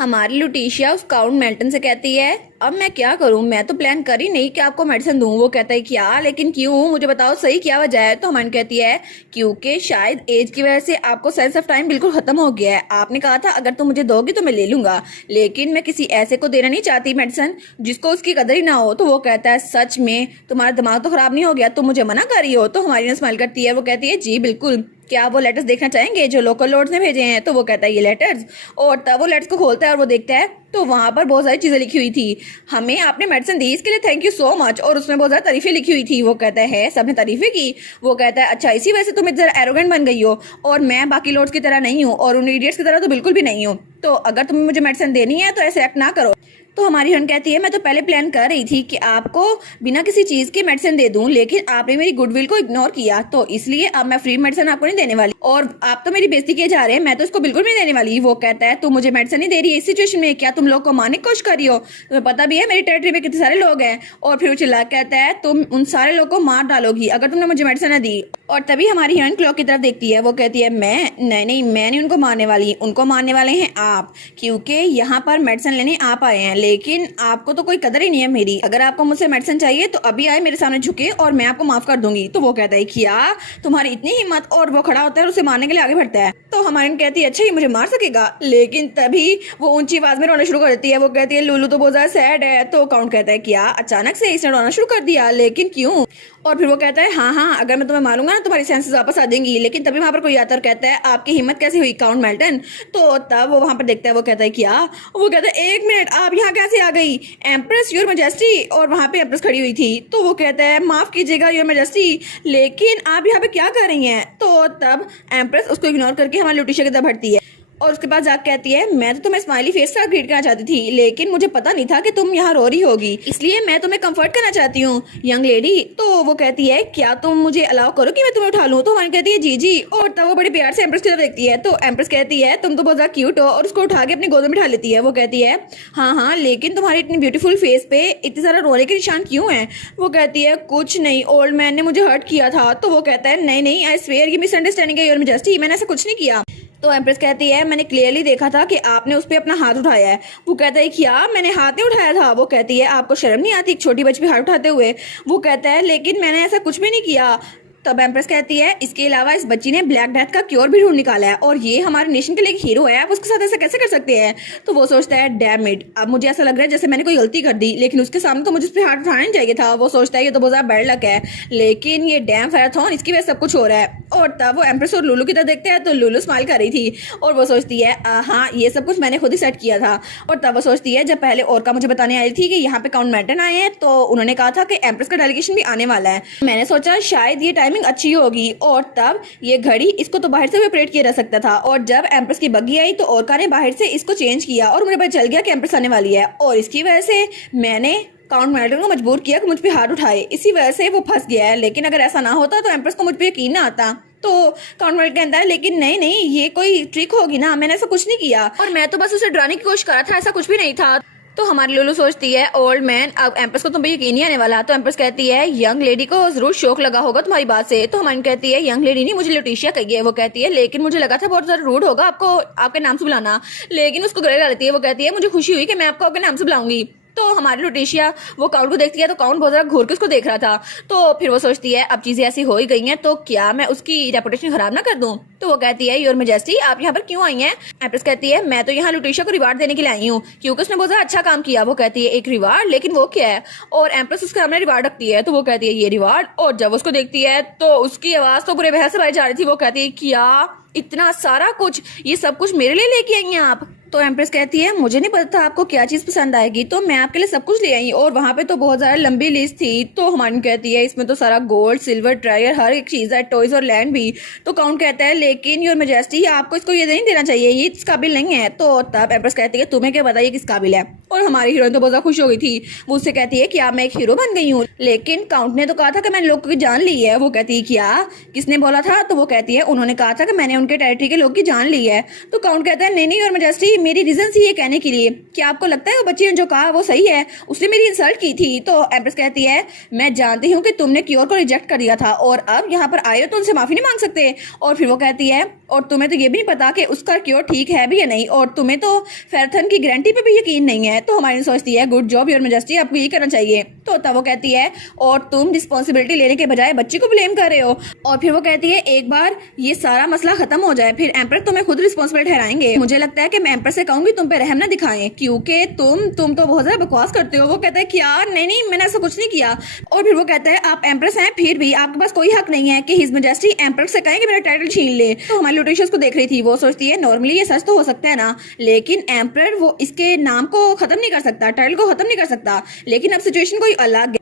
हमारी लुटीशिया उस काउंट मेल्टन से कहती है अब मैं क्या करूं, मैं तो प्लान कर ही नहीं कि आपको मेडिसिन दूं। वो कहता है क्या, लेकिन क्यों, मुझे बताओ सही क्या वजह है। तो हमारी कहती है क्योंकि शायद एज की वजह से आपको सेंस ऑफ टाइम बिल्कुल खत्म हो गया है। आपने कहा था अगर तुम मुझे दोगी तो मैं ले लूंगा, लेकिन मैं किसी ऐसे को देना नहीं चाहती मेडिसिन जिसको उसकी कदर ही ना हो। तो वो कहता है सच में तुम्हारा दिमाग तो खराब नहीं हो गया, तुम मुझे मना कर रही हो। तो हमारी ने स्माइल करती है, वो कहती है जी बिल्कुल, क्या वो लेटर्स देखना चाहेंगे जो लोकल लॉर्ड्स ने भेजे हैं। तो वो कहता है ये लेटर्स, और तब वो लेटर्स को खोलता है और वो देखता है तो वहां पर बहुत सारी चीजें लिखी हुई थी। हमें आपने मेडिसिन दी इसके लिए थैंक यू सो मच, और उसमें बहुत सारी तारीफें लिखी हुई थी। वो कहता है सबने तारीफें की। वो कहता है अच्छा इसी वजह से तुम इतना एरोगेंट बन गई हो, और मैं बाकी लॉर्ड्स की तरह नहीं हूँ और उन इडियट्स की तरह तो बिल्कुल भी नहीं हूँ। तो अगर तुम्हें मुझे मेडिसिन देनी है तो ऐसे एक्ट ना करो। तो हमारी हन कहती है मैं तो पहले प्लान कर रही थी कि आपको बिना किसी चीज के मेडिसिन दे दूं, लेकिन आपने मेरी गुडविल को इग्नोर किया, तो इसलिए अब मैं फ्री मेडिसिन आपको नहीं देने वाली, और आप तो मेरी बेइज्जती किए जा रहे हैं, मैं तो इसको बिल्कुल नहीं देने वाली। वो कहता है तुम मुझे मेडिसिन नहीं दे रही है इस सिचुएशन में, क्या तुम लोग को मारने की कोशिश कर रही हो, तुम्हें पता भी है मेरी टेरिटरी में कितने सारे लोग हैं। और फिर वो चिल्ला कहता है तुम उन सारे लोगों को मार डालोगी अगर तुमने मुझे मेडिसिन न दी। और तभी हमारी हन क्लॉक की तरफ देखती है, वो कहती है मैं नहीं, मैं नहीं उनको मारने वाली, उनको मारने वाले हैं आप, क्योंकि यहाँ पर मेडिसिन लेने आप आए हैं, लेकिन आपको तो कोई कदर ही नहीं है मेरी। अगर आपको मुझसे मेडिसिन चाहिए तो अभी आए मेरे सामने झुके और मैं आपको माफ कर दूंगी। तो वो कहता है क्या तुम्हारी इतनी हिम्मत, और वो खड़ा होता है और उसे मारने के लिए आगे बढ़ता है। तो हमारी कहती है अच्छा ये मुझे मार सकेगा, लेकिन तभी वो ऊंची आवाज में रोना शुरू कर देती है। वो कहती है लुलू तो बहुत ज्यादा सैड है। तो काउंट कहता है क्या अचानक से इसने रोना शुरू कर दिया, लेकिन क्यों। और फिर वो कहता है हाँ अगर मैं तुम्हें मारूंगा ना तुम्हारी सेंसेस वापस आ जाएंगी। लेकिन तभी वहां पर कोई आता और कहता है आपकी हिम्मत कैसे हुई काउंट मेल्टन। तो तब वो वहां पर देखता है, वो कहता है क्या, वो कहता है एक मिनट आप यहाँ कैसे आ गई, एम्प्रेस योर मैजेस्टी। और वहां पे एम्प्रेस खड़ी हुई थी। तो वो कहता है माफ कीजिएगा योर मैजेस्टी, लेकिन आप यहाँ पे क्या कर रही हैं। तो तब एम्प्रेस उसको इग्नोर करके हमारी लुटीशिया की तरफ बढ़ती है और उसके बाद जाकर कहती है मैं तो तुम्हें स्माइली फेस का ग्रीट करना चाहती थी, लेकिन मुझे पता नहीं था कि तुम यहाँ रो रही होगी, इसलिए मैं तुम्हें कंफर्ट करना चाहती हूँ यंग लेडी। तो वो कहती है क्या तुम मुझे अलाउ करो कि मैं तुम्हें उठा लूँ। तो हमारी कहती है जी। और तब वो बड़े प्यार से एम्प्रेस की तरफ देखती है। तो एम्प्रेस कहती है तुम तो बहुत ज्यादा क्यूट हो, और उसको उठा के अपनी गोद में बिठा लेती है। वो कहती है हाँ लेकिन तुम्हारी इतनी ब्यूटीफुल फेस पे इतने सारा रोने के निशान क्यों है। वो कहती है कुछ नहीं, ओल्ड मैन ने मुझे हर्ट किया था। तो वो कहता है नहीं आई स्वेयर ये मिसअंडरस्टैंडिंग है योर मैजेस्टी, मैंने ऐसा कुछ नहीं किया। तो एम्प्रेस कहती है मैंने क्लियरली देखा था कि आपने उस पर अपना हाथ उठाया है। वो कहता है क्या मैंने हाथ नहीं उठाया था। वो कहती है आपको शर्म नहीं आती एक छोटी बच्ची पे हाथ उठाते हुए। वो कहता है लेकिन मैंने ऐसा कुछ भी नहीं किया। तब एम्प्रेस कहती है इसके अलावा इस बच्ची ने ब्लैक डेथ का क्योर भी ढूंढ निकाला है, और ये हमारे नेशन के लिए एक हीरो है, आप उसके साथ ऐसा कैसे कर सकते हैं। तो वो सोचता है डैम इट, अब मुझे ऐसा लग रहा है जैसे मैंने कोई गलती कर दी, लेकिन उसके सामने तो मुझे उस पर हाथ उठाना नहीं चाहिए था। वो सोचता है ये तो बहुत ज्यादा बैड लक है, लेकिन ये डैम फेराथॉन इसकी वजह से सब कुछ हो रहा है। और तब वो एम्प्रेस और लुलू की तरफ देखते हैं तो लुलू स्माइल कर रही थी और वो सोचती है हाँ ये सब कुछ मैंने खुद ही सेट किया था। और तब वो सोचती है जब पहले और का मुझे बताने आई थी कि यहाँ पे काउंट मेल्टन आए हैं तो उन्होंने कहा था कि एम्प्रेस का डेलीगेशन भी आने वाला है, मैंने सोचा शायद ये टाइमिंग अच्छी होगी। और तब ये घड़ी इसको तो बाहर से भी ऑपरेट किया जा सकता था, और जब एम्प्रेस की बग्गी आई तो ओरका ने बाहर से इसको चेंज किया और मुझे पता चल गया कि एम्प्रेस आने वाली है, और इसकी वजह से मैंने काउंट मेल्टन को मजबूर किया कि मुझ पे हाथ उठाए, इसी वजह से वो फंस गया है। लेकिन अगर ऐसा ना होता तो एम्प्रेस को मुझ पे यकीन ना आता। तो काउंट मेल्टन कहता है लेकिन नहीं ये कोई ट्रिक होगी ना, मैंने ऐसा कुछ नहीं किया और मैं तो बस उसे डराने की कोशिश कर रहा था, ऐसा कुछ भी नहीं था। तो हमारी लुलू सोचती है ओल्ड मैन अब एम्प्रेस को तुम पे यकीन नहीं आने वाला। तो एम्प्रेस कहती है यंग लेडी को जरूर शौक लगा होगा तुम्हारी बात से। तो हमारी कहती है यंग लेडी नहीं मुझे लुटीशिया कही है। वो कहती है लेकिन मुझे लगा था बहुत ज्यादा रूड होगा आपको आपके नाम से बुलाना, लेकिन उसको गले लेती है। वो कहती है मुझे खुशी हुई कि मैं आपको आपके नाम से बुलाऊंगी। तो हमारी लुटीशिया वो काउंट को देखती है तो काउंट बहुत ज्यादा घूर के उसको देख रहा था। तो फिर वो सोचती है अब चीजें ऐसी हो ही गई हैं तो क्या मैं उसकी रेपुटेशन खराब ना कर दूं। तो वो कहती है योर मैजेस्टी आप यहाँ पर क्यों आई हैं। एम्प्रेस कहती है मैं तो यहाँ लुटीशिया को रिवार्ड देने के लिए आई हूँ क्योंकि उसने बहुत ज्यादा अच्छा काम किया। वो कहती है एक रिवार्ड, लेकिन वो क्या है। और एम्प्रेस उसके सामने रिवार्ड रखती है तो वो कहती है ये रिवार्ड, और जब उसको देखती है तो उसकी आवाज तो पूरे बहस से बाहर जा रही थी। वो कहती है क्या इतना सारा कुछ, ये सब कुछ मेरे लिए लेके आई हैं आप। तो एम्प्रेस कहती है मुझे नहीं पता था आपको क्या चीज पसंद आएगी, तो मैं आपके लिए सब कुछ ले आई। और वहां पे तो बहुत ज्यादा लंबी लिस्ट थी। तो हमारी कहती है इसमें तो सारा गोल्ड सिल्वर ट्रायर हर एक चीज है, टॉयज और लैंड भी। तो काउंट कहता है लेकिन योर मैजेस्टी आपको इसको ये नहीं देना चाहिए, ये इस काबिल नहीं है। तो तब एम्प्रेस कहती है तुम्हें क्या पता ये किस काबिल है। और हमारी हीरोइन तो बहुत ज्यादा खुश हो गई थी, वो उससे कहती है क्या मैं एक हीरो बन गई हूँ, लेकिन काउंट ने तो कहा था कि मैंने लोगों की जान ली है। वो कहती है क्या किसने बोला था। तो वो कहती है उन्होंने कहा था कि मैंने उनके टेरिटरी के लोग की जान ली है। तो काउंट कहता है नहीं योर मैजेस्टी मेरी रीजन ही कहने के लिए, क्या आपको लगता है वो बच्ची ने जो कहा वो सही है, उसने मेरी इंसल्ट की थी। तो एम्प्रेस कहती है मैं जानती हूँ कि तुमने क्योर को रिजेक्ट कर दिया था और अब यहाँ पर आए हो तो उनसे माफी नहीं मांग सकते। और फिर वो कहती है और तुम्हें तो ये भी नहीं पता कि उसका क्योर ठीक है भी या नहीं, और तुम्हें तो फेरथन की गारंटी पे भी यकीन नहीं है। तो हमारी सोचती है गुड जॉब योर मेजेस्टी, आपको ये करना चाहिए। तो तब वो कहती है और तुम रिस्पॉन्सिबिलिटी लेने के बजाय बच्चे को ब्लेम कर रहे हो। और फिर वो कहती है एक बार ये सारा मसला खत्म हो जाए फिर एम्पर तुम्हें खुद रिस्पॉन्सिबल ठहराएंगे। मुझे लगता है कि मैं एम्पर से कहूंगी तुम पे रहम ना दिखाएं, क्योंकि तुम तो बहुत ज्यादा बकवास करते हो। वो कहता है कि यार नहीं नहीं मैंने ऐसा कुछ नहीं किया। और फिर वो कहता है आप एम्प्रेस हैं फिर भी आपके पास कोई हक नहीं है कि हिज मेजेस्टी एम्पर से कहें कि मेरा टाइटल छीन ले। तो हमारी लुटेशिया उसको देख रही थी, वो सोचती है नॉर्मली ये सच तो हो सकता है ना, लेकिन एम्पर वो इसके नाम को खत्म नहीं कर सकता, टाइटल को खत्म नहीं कर सकता। लेकिन अब सिचुएशन कोई अलग है,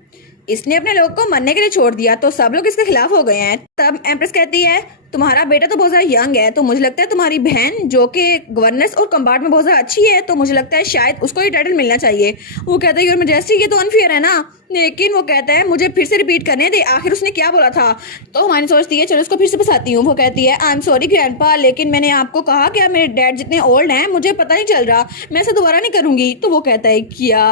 इसने अपने लोग को मरने के लिए छोड़ दिया तो सब लोग इसके खिलाफ हो गए हैं। तब एम्प्रेस कहती है तुम्हारा बेटा तो बहुत ज्यादा यंग है, तो मुझे लगता है तुम्हारी बहन जो कि गवर्नेंस और कम्बार्ट में बहुत ज्यादा अच्छी है, तो मुझे लगता है शायद उसको ये टाइटल मिलना चाहिए। वो कहता है योर मेजेस्टी ये तो अनफेयर है ना, लेकिन वो कहता है मुझे फिर से रिपीट करने दे आखिर उसने क्या बोला था। तो हमारी सोचती है चलो उसको फिर से फंसाती हूँ। वो कहती है आई एम सॉरी ग्रैंडपा, लेकिन मैंने आपको कहा कि मेरे डैड जितने ओल्ड हैं मुझे पता नहीं चल रहा, मैं ऐसा दोबारा नहीं करूंगी। तो वो कहता है क्या,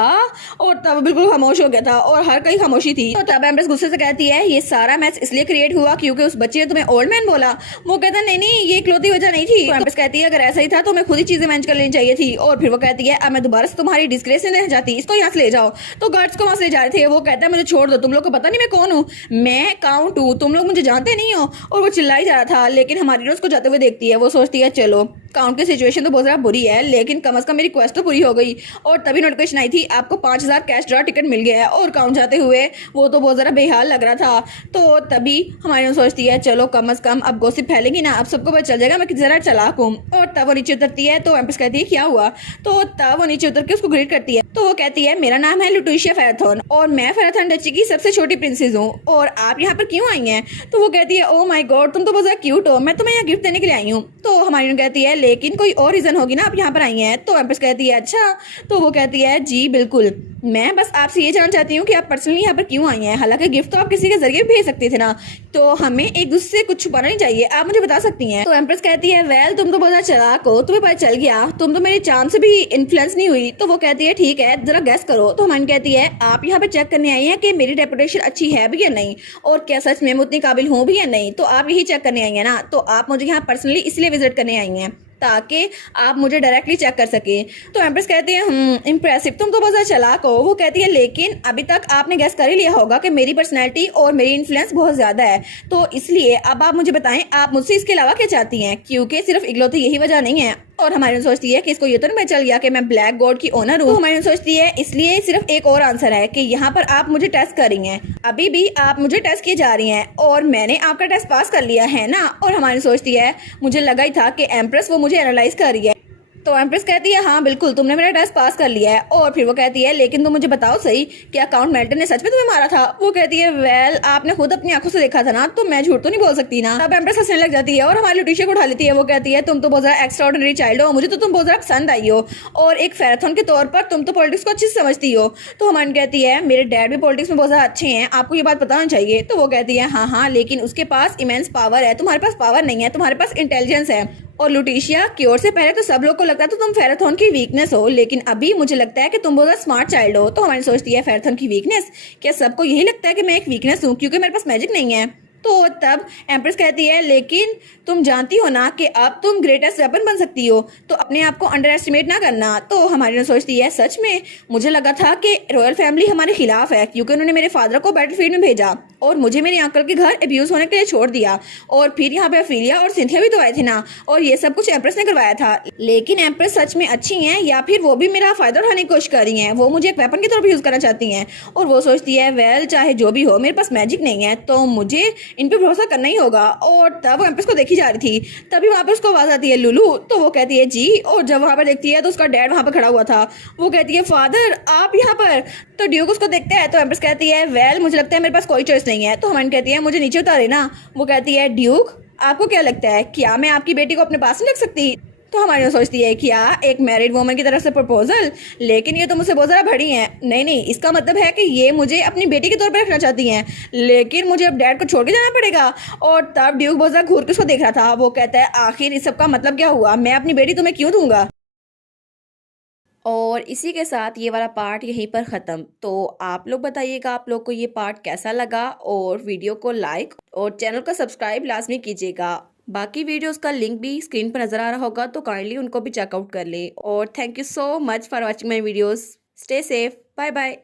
और तब बिल्कुल खामोश हो गया था और हर कहीं खामोशी थी। तो तब एम्प्रेस गुस्से से कहती है ये सारा मैच इसलिए क्रिएट हुआ क्योंकि उस बच्चे ने तुम्हें ओल्ड मैन बोला। वो कहता है नहीं नहीं ये इकलौती वजह नहीं थी। तो एम्प्रेस कहती है अगर ऐसा ही था तो मैं खुद ही चीजें मैनेज कर लेनी चाहिए थी। और फिर वो कहती है अब मैं दोबारा से तुम्हारी डिस्ग्रेस नहीं देना चाहती, इसको यहाँ से ले जाओ। तो गार्ड्स को वहां से ले जा रहे थे। वो कहता है मुझे छोड़ दो, तुम लोग को पता नहीं मैं कौन हूँ, मैं काउंट हूँ, तुम लोग मुझे जानते नहीं हो। और वो चिल्लाई जा रहा था, लेकिन हमारी रोज को जाते हुए देखती है। वो सोचती है चलो काउंट की सिचुएशन तो बहुत ज्यादा बुरी है, लेकिन कम से कम मेरी क्वेस्ट तो पूरी हो गई। और तभी नोटिफिकेशन आई थी आपको 5000 कैश ड्रा टिकट मिल गया है। और काउंट जाते हुए वो तो बहुत ज्यादा बेहाल लग रहा था। तो तभी हमारी सोचती है चलो कम से कम अब गॉसिप फैलेगी ना, अब सबको पता चल जाएगा मैं कितनी ज्यादा चालाक हूँ। और तब वो नीचे उतरती है तो एम्प्रेस कहती है क्या हुआ। तो तब वो नीचे उतर के उसको ग्रीट करती है। तो वो कहती है मेरा नाम है लुटेशिया फेराथन और मैं फेराथन डची की सबसे छोटी प्रिंसेस हूँ, और आप यहाँ पर क्यों आई हैं। तो वो कहती है ओ माय गॉड तुम तो बहुत ज्यादा क्यूट हो, मैं तुम्हें यहाँ गिफ्ट देने के लिए आई हूँ। तो हमारी कहती है लेकिन कोई और रीजन होगी ना आप यहाँ पर आई हैं। तो एम्प्रेस कहती है अच्छा। तो वो कहती है जी बिल्कुल, मैं बस आपसे ये जानना चाहती हूँ कि आप पर्सनली यहाँ पर क्यों आई हैं, हालांकि गिफ्ट तो आप किसी के जरिए भेज सकते थे ना, तो हमें एक दूसरे से कुछ छुपाना नहीं चाहिए, आप मुझे बता सकती हैं। तो एम्प्रेस कहती है वेल तुम तो बहुत ज्यादा चालाक हो, तुम्हें पता चल गया, तुम तो मेरे चांद से भी इन्फ्लुएंस नहीं हुई। तो वो कहती है ठीक है जरा गैस करो। तो हमारी कहती है आप यहाँ पे चेक करने आई हैं कि मेरी रेपुटेशन अच्छी है भी या नहीं, और क्या सच में मैं उतनी काबिल हूँ भी या नहीं। तो आप यही चेक करने आई हैं ना, तो आप मुझे यहाँ पर्सनली इसलिए विजिट करने आई हैं ताकि आप मुझे डायरेक्टली चेक कर सके। तो एम्प्रेस कहती है इम्प्रेसिव, तुम तो बहुत ज्यादा चालाक हो। वो कहती है लेकिन अभी तक आपने गैस कर ही लिया होगा कि मेरी पर्सनैलिटी और मेरी इन्फ्लुएंस बहुत ज्यादा है, तो इसलिए अब आप मुझे बताएं आप मुझसे इसके अलावा क्या चाहती हैं, क्योंकि सिर्फ इकलौती यही वजह नहीं है। और हमारी सोचती है कि इसको ये तो नहीं पता चल गया कि मैं ब्लैक गॉड की ओनर हूँ। तो हमारी सोचती है इसलिए सिर्फ एक और आंसर है कि यहाँ पर आप मुझे टेस्ट कर रही हैं, अभी भी आप मुझे टेस्ट किए जा रही हैं और मैंने आपका टेस्ट पास कर लिया है ना। और हमारी सोचती है मुझे लगा ही था कि एम्प्रेस वो मुझे एनालाइज कर रही है। तो एम्प्रेस कहती है हाँ बिल्कुल तुमने मेरा टेस्ट पास कर लिया है। और फिर वो कहती है लेकिन तुम मुझे बताओ सही क्या काउंट मेल्टन ने सच में तुम्हें मारा था। वो कहती है वेल आपने खुद अपनी आंखों से देखा था ना, तो मैं झूठ तो नहीं बोल सकती ना। अब एम्प्रेस हंसने लग जाती है और हमारी लुटेशिया को उठा लेती है। वो कहती है तुम तो बहुत ज्यादा एक्स्ट्राऑर्डिनरी चाइल्ड हो, मुझे तो तुम बहुत ज्यादा पसंद आई हो, और एक फेराथन के तौर पर तुम तो पॉलिटिक्स को अच्छी से समझती हो। तो हमारी कहती है मेरे डैड भी पॉलिटिक्स में बहुत ज्यादा अच्छे हैं, आपको ये बात पता होना चाहिए। तो वो कहती है हाँ हाँ लेकिन उसके पास इमेंस पावर है, तुम्हारे पास पावर नहीं है, तुम्हारे पास इंटेलिजेंस है। और लुटेशिया क्योर से पहले तो सब लोग को लगता है तो तुम फेराथन की वीकनेस हो, लेकिन अभी मुझे लगता है कि तुम बहुत स्मार्ट चाइल्ड हो। तो हमारी सोचती है फेराथन की वीकनेस, क्या सबको यही लगता है कि मैं एक वीकनेस हूँ क्योंकि मेरे पास मैजिक नहीं है। तो तब एम्प्रेस कहती है लेकिन तुम जानती हो ना कि अब तुम ग्रेटेस्ट वेपन बन सकती हो, तो अपने आप को अंडर एस्टिमेट ना करना। तो हमारी सोचती है सच में मुझे लगा था कि रॉयल फैमिली हमारे खिलाफ है क्योंकि उन्होंने मेरे फादर को बैटलफील्ड में भेजा और मुझे मेरे अंकल के घर अब्यूज होने के लिए छोड़ दिया, और फिर यहाँ पे ऑफेलिया और सिंथिया भी तो आए थे ना, और ये सब कुछ एम्प्रेस ने करवाया था। लेकिन एम्प्रेस सच में अच्छी हैं या फिर वो भी मेरा फायदा उठाने की कोशिश कर रही हैं, वो मुझे एक वेपन की तरफ यूज करना चाहती हैं। और वो सोचती है वेल चाहे जो भी हो मेरे पास मैजिक नहीं है तो मुझे इन पे भरोसा करना ही होगा। और तब वो एम्प्रेस को देखी जा रही थी, तभी वहां पर उसको आवाज आती है लुलू। तो वो कहती है जी, और जब वहां पर देखती है तो उसका डैड वहां पर खड़ा हुआ था। वो कहती है फादर आप यहाँ पर। तो ड्यूक उसको देखते हैं तो एम्प्रेस कहती है वेल मुझे लगता है मेरे पास कोई चॉइस नहीं है। तो हमारी कहती है मुझे नीचे उतारे ना। वो कहती है ड्यूक आपको क्या लगता है क्या मैं आपकी बेटी को अपने पास नहीं रख सकती। तो हमारी सोचती है क्या एक मैरिड वुमन की तरफ से प्रपोजल, लेकिन ये तो मुझसे बहुत ज़्यादा बड़ी हैं। नहीं नहीं इसका मतलब है कि ये मुझे अपनी बेटी के तौर पर रखना चाहती हैं, लेकिन मुझे अब डैड को छोड़ के जाना पड़ेगा। और तब ड्यूक बहुत ज़्यादा घूर के उसको देख रहा था। वो कहता है आखिर इस सब का मतलब क्या हुआ, मैं अपनी बेटी तुम्हें क्यों दूंगा। और इसी के साथ ये वाला पार्ट यहीं पर ख़त्म। तो आप लोग बताइएगा आप लोग को ये पार्ट कैसा लगा, और वीडियो को लाइक और चैनल को सब्सक्राइब लाजमी कीजिएगा। बाकी वीडियोस का लिंक भी स्क्रीन पर नज़र आ रहा होगा, तो काइंडली उनको भी चेकआउट कर ले। और thank you so much for watching my videos. Stay safe, bye bye.